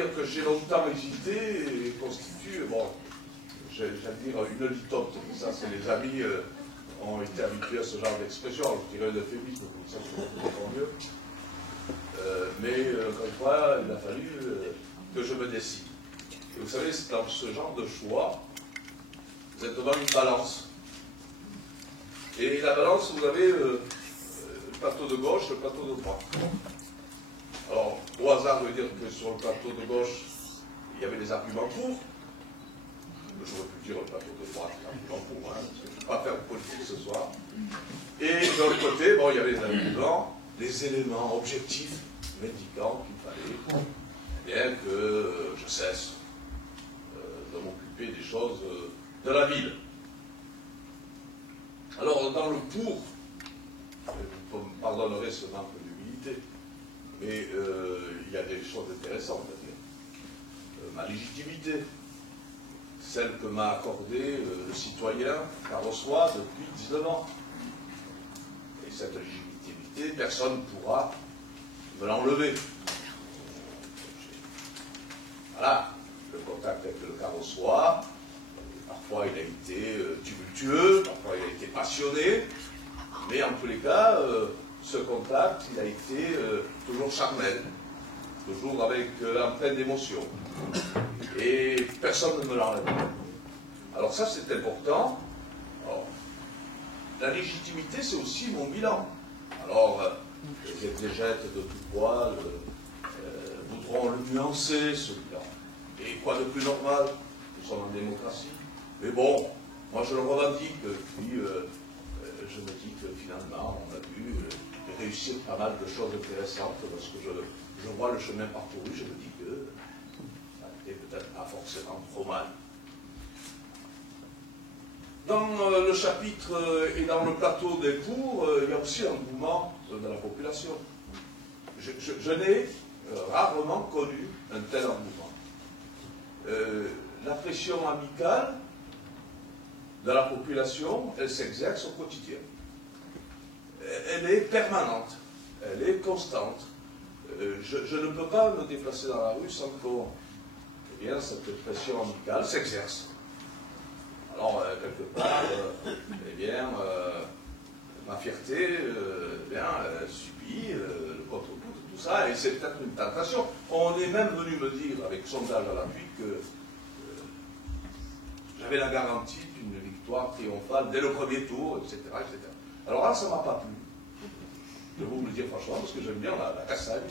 dire que j'ai longtemps hésité et constitue, bon, j'allais dire une litote. Ça, c'est les amis ont été habitués à ce genre d'expression. Je dirais un euphémisme, pour ça, je comprends mieux. Mais, encore une fois, il a fallu que je me décide. Et vous savez, dans ce genre de choix, vous êtes devant une balance. Et la balance, vous avez le plateau de gauche, le plateau de droite. Alors, au hasard, veut dire que sur le plateau de gauche, il y avait des arguments pour. J'aurais pu dire le plateau de droite, arguments pour, hein, parce que je ne vais pas faire de politique ce soir. Et de l'autre côté, bon, il y avait les arguments, les éléments objectifs, médicants qu'il fallait, bien que je cesse de m'occuper des choses de la ville. Alors, dans le pour, vous me pardonnerez ce manque d'humilité, mais il y a des choses intéressantes à dire. Ma légitimité, celle que m'a accordée le citoyen carrossois depuis 19 ans. Et cette légitimité, personne ne pourra me l'enlever. Voilà, le contact avec le carrossois, parfois il a été tumultueux, parfois il a été passionné, mais en tous les cas, ce contact, il a été toujours charnel, toujours avec en pleine d'émotion. Et personne ne me l'enlève. Alors ça, c'est important. Alors, la légitimité, c'est aussi mon bilan. Alors, les exégètes de tout poil voudront le nuancer, ce bilan. Et quoi de plus normal? Nous sommes en démocratie. Mais bon, moi je le revendique, puis je me dis que finalement, on a pu réussir pas mal de choses intéressantes. Lorsque je vois le chemin parcouru, je me dis que ça n'était peut-être pas forcément trop mal. Dans le chapitre et dans le plateau des pour, il y a aussi l'engouement de la population. Je n'ai rarement connu un tel engouement. La pression amicale de la population, elle s'exerce au quotidien. Elle est permanente, elle est constante. Je ne peux pas me déplacer dans la rue sans que cette pression amicale s'exerce. Alors, quelque part, ma fierté subit le contre-coup de tout ça, et c'est peut-être une tentation. On est même venu me dire, avec sondage à l'appui, que j'avais la garantie d'une victoire triomphale dès le premier tour, etc. etc. Alors là, ça ne m'a pas plu. Je vais vous le dire franchement, parce que j'aime bien la cassagne,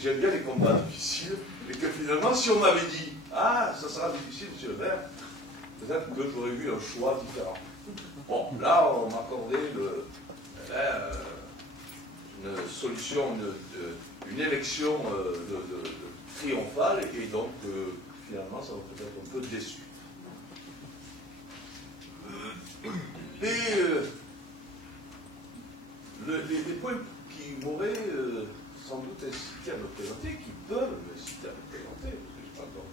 j'aime bien les combats difficiles, et que finalement, si on m'avait dit « Ah, ça sera difficile, monsieur le maire », peut-être que j'aurais eu un choix différent. Bon, là, on m'accordait une solution, une élection triomphale, et donc, finalement, ça m'a peut-être un peu déçu. Les points qui m'auraient sans doute incité à me présenter, qui peuvent m'inciter à me présenter, parce que je n'ai pas encore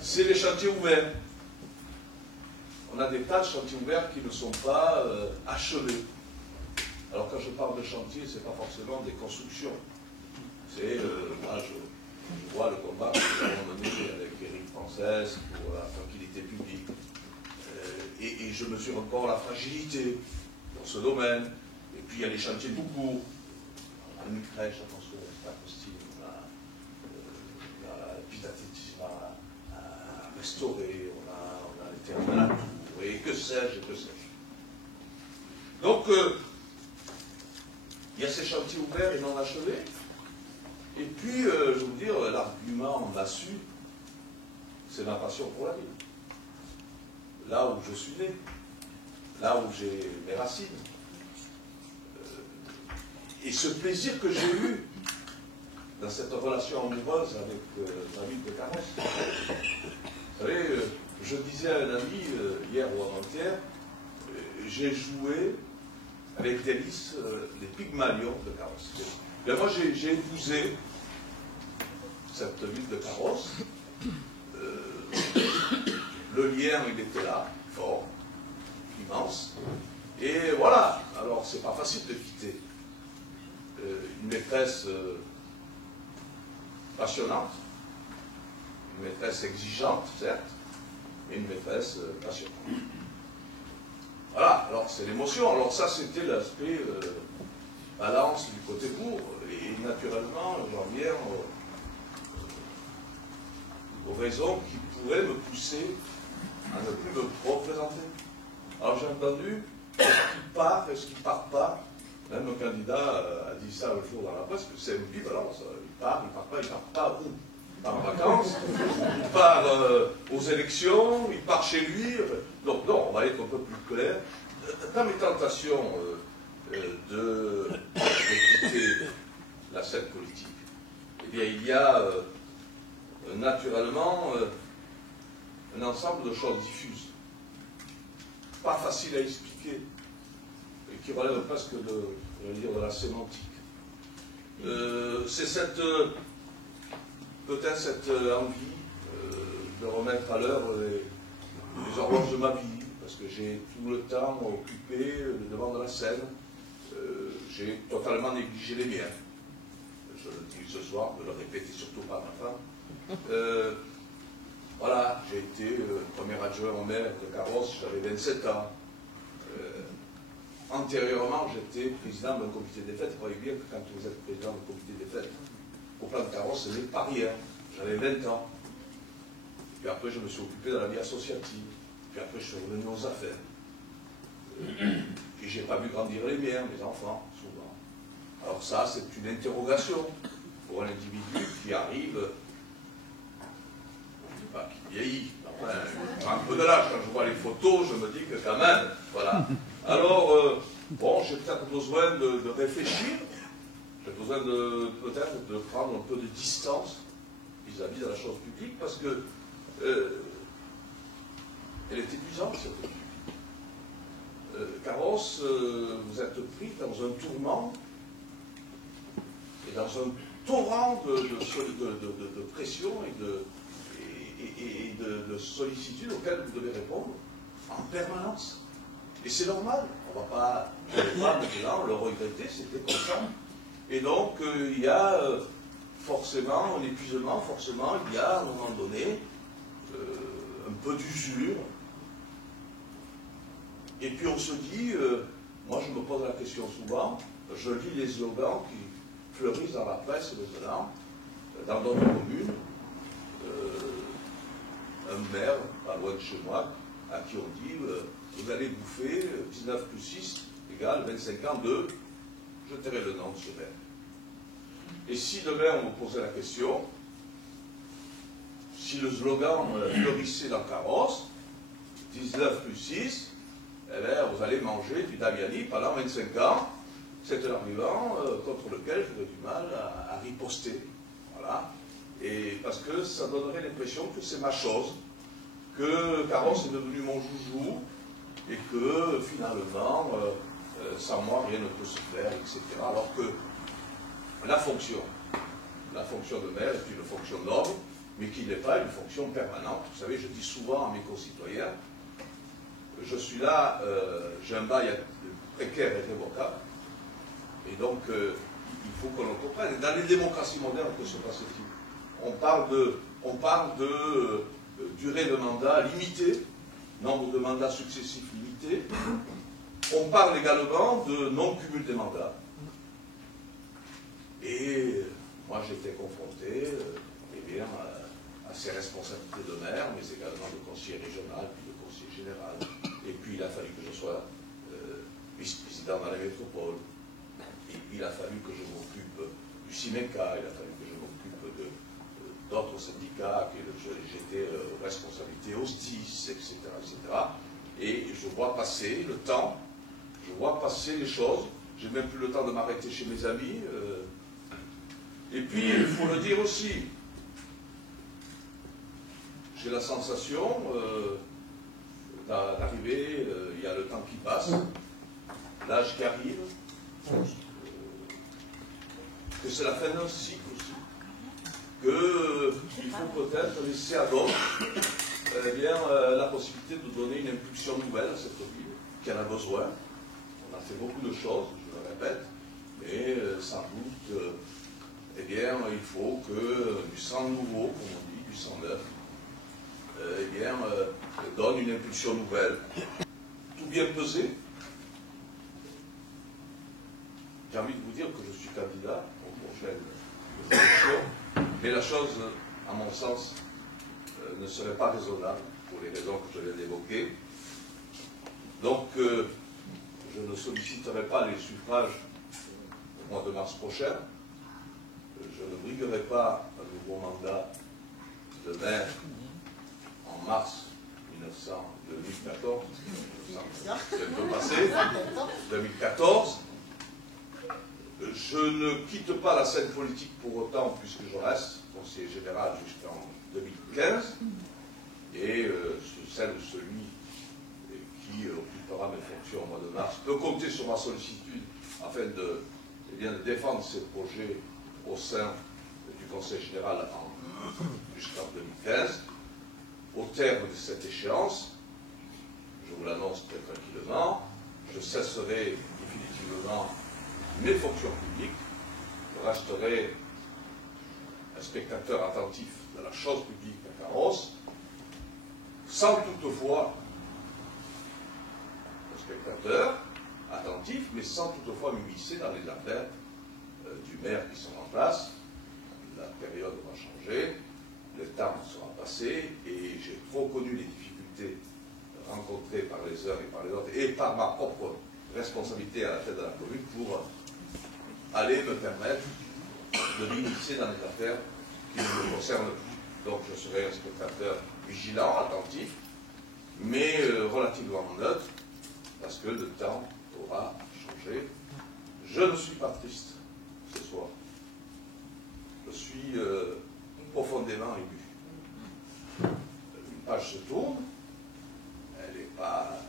c'est les chantiers ouverts. On a des tas de chantiers ouverts qui ne sont pas achevés. Alors quand je parle de chantier, ce n'est pas forcément des constructions. C'est, moi je vois le combat que nous avons mené avec Éric Frances pour la tranquillité publique. Et je mesure encore la fragilité dans ce domaine. Et puis il y a les chantiers tout courts. On a une crèche, attention, c'est pas possible. On a l'habitatif à restaurer, on a les terrains à la tour, et que sais-je, que sais-je. Donc, il y a ces chantiers ouverts et non achevés. Et puis, je veux vous dire, l'argument là-dessus, c'est ma passion pour la ville. Là où je suis né, là où j'ai mes racines. Et ce plaisir que j'ai eu dans cette relation amoureuse avec la ville de Carrosse. Vous savez, je disais à un ami, hier ou avant-hier, j'ai joué avec délice les Pygmalions de Carrosse. Bien, moi, j'ai épousé cette ville de Carrosse. Le lien, il était là, fort, immense. Et voilà, alors c'est pas facile de quitter une maîtresse passionnante, une maîtresse exigeante, certes, mais une maîtresse passionnante. Voilà, alors c'est l'émotion. Alors ça, c'était l'aspect balance du côté court. Et naturellement, j'en viens aux raisons qui pourraient me pousser à ne plus me représenter. Alors j'ai entendu, est-ce qu'il part, est-ce qu'il ne part pas? Même le candidat a dit ça le jour dans la presse, que c'est une balance. Il part pas, il part pas où? Il part en vacances, il part aux élections, il part chez lui. Donc non, on va être un peu plus clair. Dans mes tentations de quitter la scène politique, eh bien, il y a naturellement un ensemble de choses diffuses, pas faciles à expliquer, et qui relèvent presque de la sémantique. C'est peut-être cette envie de remettre à l'heure les horloges de ma vie, parce que j'ai tout le temps occupé le devant de la scène. J'ai totalement négligé les miens. Je le dis ce soir, ne le répétez surtout pas à ma femme. Voilà, j'ai été premier adjoint au maire de Carros, j'avais 27 ans. Antérieurement, j'étais président d'un comité des fêtes. Vous voyez bien que quand vous êtes président d'un comité des fêtes, au plan de Carros, ce n'est pas rien. J'avais 20 ans. Puis après, je me suis occupé de la vie associative. Puis après, je suis revenu aux affaires. Puis j'ai pas vu grandir les miens, mes enfants, souvent. Alors ça, c'est une interrogation pour un individu qui arrive, je ne dis pas qu'il vieillit, enfin, je prends un peu de l'âge, quand je vois les photos, je me dis que quand même, voilà. Alors, bon, j'ai peut-être besoin de réfléchir, j'ai besoin peut-être de prendre un peu de distance vis-à-vis de la chose publique, parce que elle est épuisante, cette vie. Carros, vous êtes pris dans un tourment et dans un torrent de pression et de sollicitude auxquelles vous devez répondre en permanence. Et c'est normal, on ne va pas maintenant le regretter, c'était comme ça. Et donc, il y a forcément un épuisement, forcément, il y a à un moment donné un peu d'usure. Et puis on se dit, moi je me pose la question souvent, je lis les slogans qui fleurissent dans la presse maintenant, dans d'autres communes, un maire, pas loin de chez moi, à qui on dit, vous allez bouffer 19 plus 6 égale 25 ans de, je tairai le nom de ce maire. Et si demain on me posait la question, si le slogan fleurissait dans Carros, 19 plus 6, eh bien, vous allez manger du Damiani pendant 25 ans. C'est un argument contre lequel j'aurais du mal à riposter. Voilà. Et parce que ça donnerait l'impression que c'est ma chose, que Carros est devenu mon joujou, et que finalement, sans moi, rien ne peut se faire, etc. Alors que la fonction de maire est une fonction noble, mais qui n'est pas une fonction permanente. Vous savez, je dis souvent à mes concitoyens, je suis là, j'ai un bail précaire et irrévocable, et donc il faut qu'on le comprenne. Et dans les démocraties modernes, que se passe-t-il? On parle de durée de mandat limitée, nombre de mandats successifs limité. On parle également de non-cumul des mandats. Et moi j'étais confronté à ces responsabilités de maire, mais également de conseiller régional, puis de conseiller général. Et puis il a fallu que je sois vice-président dans la métropole. Il a fallu que je m'occupe du CIMECA, il a fallu que je m'occupe d'autres syndicats, que j'étais responsabilité au SDIS, etc., etc. Et je vois passer le temps, je vois passer les choses. J'ai même plus le temps de m'arrêter chez mes amis. Et puis, il faut le dire aussi, j'ai la sensation d'arriver, il y a le temps qui passe, l'âge qui arrive, que c'est la fin d'un cycle aussi, qu'il faut peut-être laisser à d'autres la possibilité de donner une impulsion nouvelle à cette ville, qui en a besoin. On a fait beaucoup de choses, je le répète, mais sans doute eh bien, il faut que du sang nouveau, comme on dit, du sang neuf, eh bien, donne une impulsion nouvelle. Tout bien pesé. J'ai envie de vous dire que je suis candidat aux prochaines élections, mais la chose, à mon sens, ne serait pas raisonnable pour les raisons que je viens d'évoquer. Donc, je ne solliciterai pas les suffrages au mois de mars prochain. Je ne briguerai pas un nouveau mandat de maire en mars 2014, c'est un peu passé, 2014. Je ne quitte pas la scène politique pour autant, puisque je reste conseiller général jusqu'en 2015, et celle ou celui qui occupera mes fonctions au mois de mars peut compter sur ma sollicitude afin de, eh bien, de défendre ses projets au sein du Conseil général jusqu'en 2015. Au terme de cette échéance, je vous l'annonce très tranquillement, je cesserai définitivement mes fonctions publiques, je resterai un spectateur attentif de la chose publique à Carros, sans toutefois un spectateur attentif, mais sans toutefois m'immiscer dans les affaires du maire qui sont en place. La période va changer, le temps sera passé, et j'ai trop connu les difficultés rencontrées par les uns et par les autres, et par ma propre responsabilité à la tête de la commune, pour aller me permettre de m'initier dans les affaires qui ne me concernent plus. Donc je serai un spectateur vigilant, attentif, mais relativement neutre, parce que le temps aura changé. Je ne suis pas triste ce soir. Je suis profondément ému. Une page se tourne, elle n'est pas...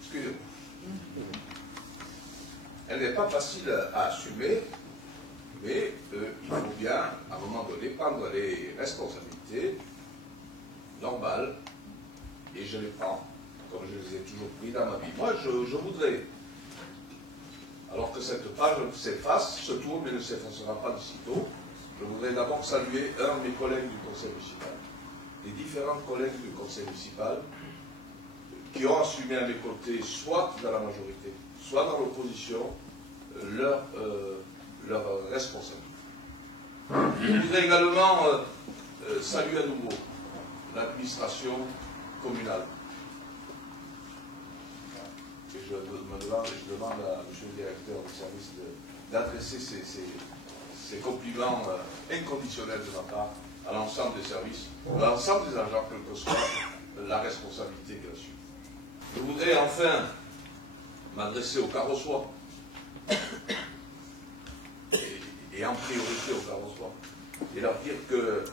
Excusez-moi. Elle n'est pas facile à assumer, mais il faut bien, à un moment donné, prendre les responsabilités normales, et je les prends, comme je les ai toujours pris dans ma vie. Moi, je voudrais, alors que cette page s'efface, se tourne, mais ne s'effacera pas de sitôt, je voudrais d'abord saluer un de mes collègues du conseil municipal, les différents collègues du conseil municipal, qui ont assumé à mes côtés, soit dans la majorité, soit dans l'opposition, leur responsabilité. Je voudrais également saluer à nouveau l'administration communale. Et je demande à M. le directeur du service d'adresser ces compliments inconditionnels de ma part à l'ensemble des services, à l'ensemble des agents, quelle que soit la responsabilité qu'il assume. Je voudrais enfin m'adresser aux Carrossois, et en priorité aux Carrossois, et leur dire que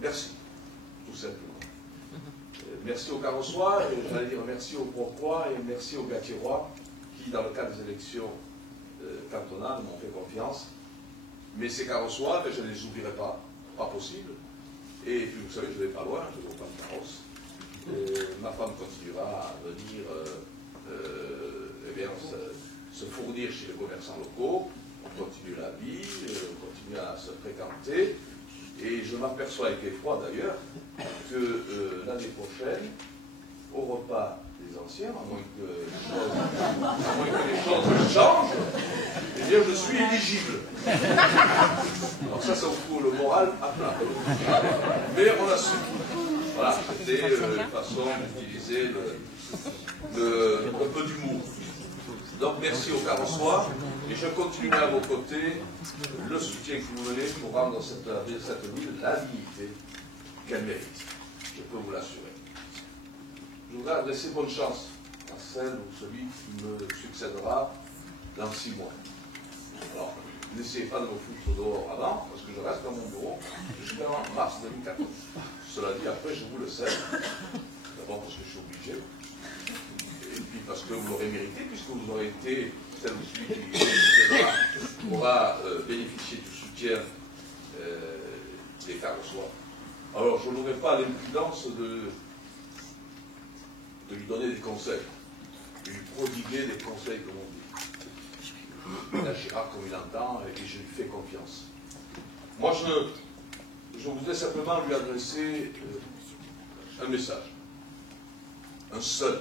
merci, tout simplement. Merci aux Carrossois, et j'allais dire merci aux Broquois et merci aux Gatirois qui, dans le cadre des élections cantonales, m'ont fait confiance. Mais ces Carrossois, je ne les oublierai pas, pas possible. Et puis vous savez, je ne vais pas loin, je ne vais pas de Carros. Ma femme continuera à venir eh bien, se fournir chez les commerçants locaux, on continue la vie, on continue à se fréquenter, et je m'aperçois avec effroi d'ailleurs que l'année prochaine, au repas des anciens, à moins que les choses changent, eh bien je suis éligible. Alors ça vous fout le moral à plat. Mais on assume. Voilà, c'était une façon d'utiliser un peu d'humour. Donc merci aux Carrossois, et je continuerai à vos côtés le soutien que vous menez pour rendre cette ville la dignité qu'elle mérite. Je peux vous l'assurer. Je voudrais adresser bonne chance à celle ou celui qui me succédera dans 6 mois. Alors, n'essayez pas de me foutre dehors avant, parce que je reste dans mon bureau jusqu'en mars 2014. Cela dit, après, je vous le sais. D'abord parce que je suis obligé. Et puis parce vous aurez été, celle ou celui qui pourra bénéficier du soutien des Carlosois. Alors, je n'aurai pas l'impudence de lui donner des conseils, de lui prodiguer des conseils, comme on dit. Il agira comme il entend et je lui fais confiance. Moi, je voudrais simplement lui adresser un message, un seul.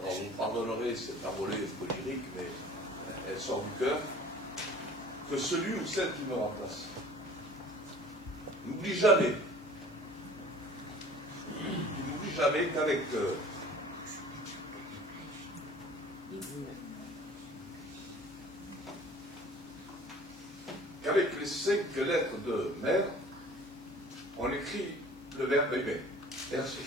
Alors, vous me pardonnerez cette parole un peu lyrique, mais elle sort du cœur. Que celui ou celle qui me remplace n'oublie jamais, qu'avec les 5 lettres de mère, on écrit le verbe aimer. Merci.